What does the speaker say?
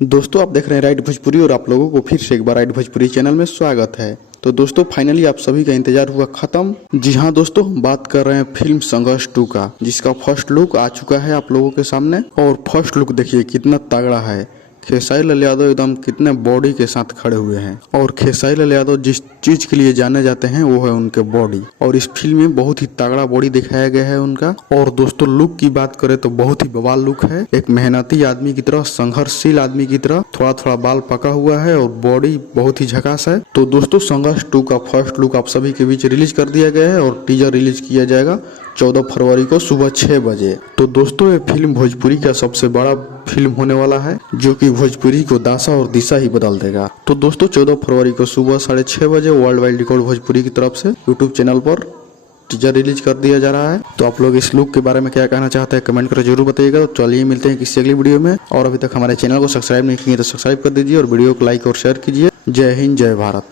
दोस्तों आप देख रहे हैं राइट भोजपुरी और आप लोगों को फिर से एक बार राइट भोजपुरी चैनल में स्वागत है। तो दोस्तों फाइनली आप सभी का इंतजार हुआ खत्म। जी हाँ दोस्तों, हम बात कर रहे हैं फिल्म संघर्ष 2 का, जिसका फर्स्ट लुक आ चुका है आप लोगों के सामने। और फर्स्ट लुक देखिए कितना तगड़ा है। खेसारी लाल यादव एकदम कितने बॉडी के साथ खड़े हुए हैं। और खेसारी लाल यादव जिस चीज के लिए जाने जाते हैं वो है उनके बॉडी। और इस फिल्म में बहुत ही तगड़ा बॉडी दिखाया गया है उनका। और दोस्तों लुक की बात करें तो बहुत ही बवाल लुक है। एक मेहनती आदमी की तरह, संघर्षशील आदमी की तरह, थोड़ा थोड़ा बाल पका हुआ है और बॉडी बहुत ही झकास है। तो दोस्तों संघर्ष 2 का फर्स्ट लुक आप सभी के बीच रिलीज कर दिया गया है और टीजर रिलीज किया जाएगा 14 फरवरी को सुबह 6 बजे। तो दोस्तों ये फिल्म भोजपुरी का सबसे बड़ा फिल्म होने वाला है, जो कि भोजपुरी को दासा और दिशा ही बदल देगा। तो दोस्तों 14 फरवरी को सुबह 6:30 बजे वर्ल्ड वाइड रिकॉर्ड भोजपुरी की तरफ से यूट्यूब चैनल पर टीजर रिलीज कर दिया जा रहा है। तो आप लोग इस लुक के बारे में क्या कहना चाहते हैं कमेंट करके जरूर बताइएगा। तो चलिए मिलते हैं किसी अगली वीडियो में। और अभी तक हमारे चैनल को सब्सक्राइब नहीं किए तो सब्सक्राइब कर दीजिए और वीडियो को लाइक और शेयर कीजिए। जय हिंद, जय भारत।